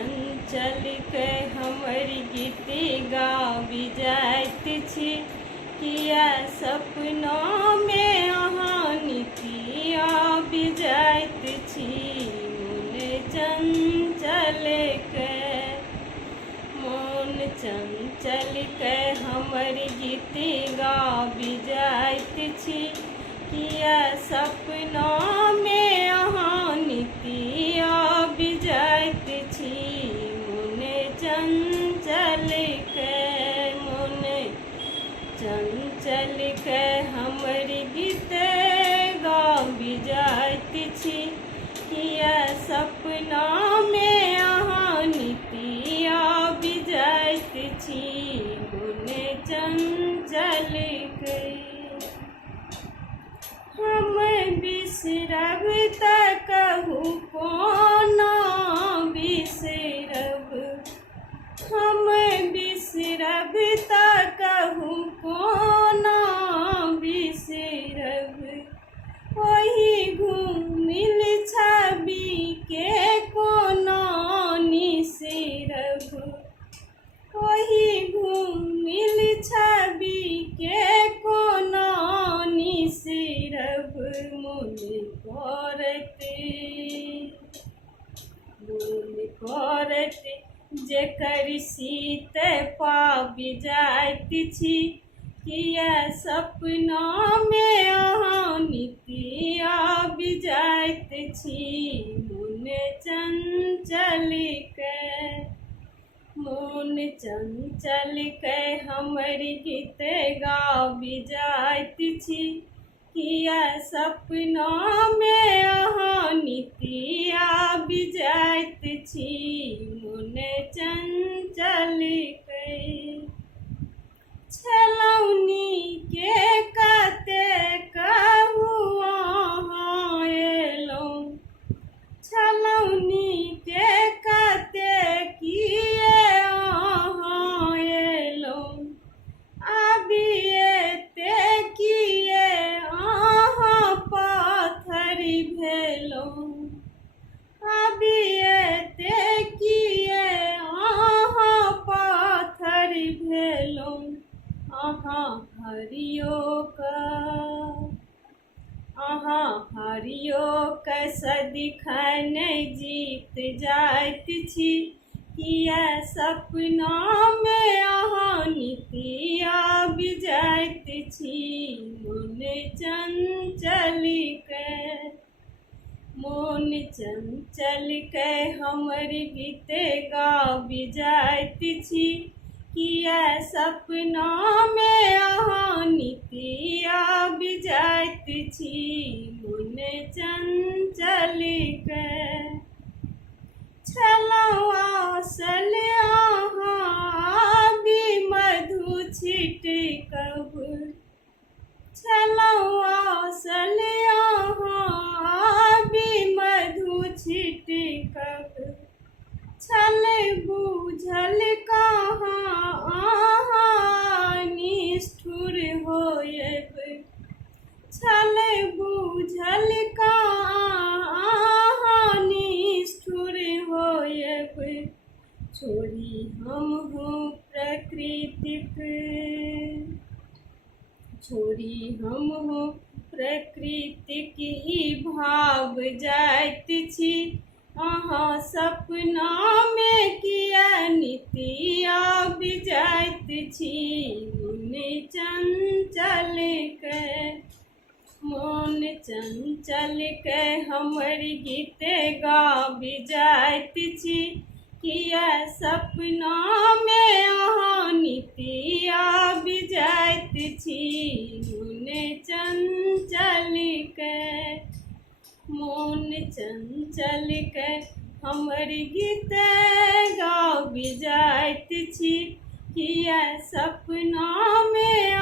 चंचल के हमर गीत गाबि जाइत छी। किया सपना में अहाँ निति आबि जाइत छी। मन चंचल के हमर गीत गाबि जाइत छी। किया सपना में अहाँ निति आबि जाइत छी। मन चंचल के हमर गीत गाबि जाइत छी। किया सपना में अहाँ निति आबि जाइत छी। मन चंचल के हम बिसरब तऽ कहू कोना बिसरब। हम बिसरब तऽ कहू कोना बिसरब। ओही घूमिल छवि के कोना निसरब। ओही घूमिल छवि के कोना निसरब। मन करत जेकर सीत पाबि जाइत छी। किया सपना में अहाँ निति आबि जाइत छी। मन चंचल के हमर गीत गाबि जाइत छी। किया सपना में अहाँ निति आबि जाइत छी। मन चंचल के छलौनी के कते कहू अहाँ एलौं। छलौनी के कते किए अहाँ एलौं। आबि एते किए अहाँ पाथर भेलौं। आबि एते किए अहाँ पाथर भेलौं। अहाँ हरियो के सदिखन जीत जाइत छी। किया सपना में अहाँ निति आबि जाइत छी। मन चंचल के हमर गीत गाबि जाइत छी। किया सपना में अहाँ निति आबि जाइत छी। मन चंचल के छलौं आसल अहाँ आबि मधु छिटकब। छलौं आसल अहाँ आबि मधु छिटकब। छल बुझल कहाँ अहाँ निष्ठुर होयब। छल बुझल कहाँ अहाँ निष्ठुर होयब। छोड़ी हमहूँ प्रकृतिक ई भाव जाइत छी। अहाँ सपना में किया निति आबि जाइत छी। मन चंचल के हमर गीत गाबि जाइत छी। किया सपना में अहाँ निति आबि जाइत छी। मन चंचल के हमर गीत गाबि जाइत छी। किया सपना में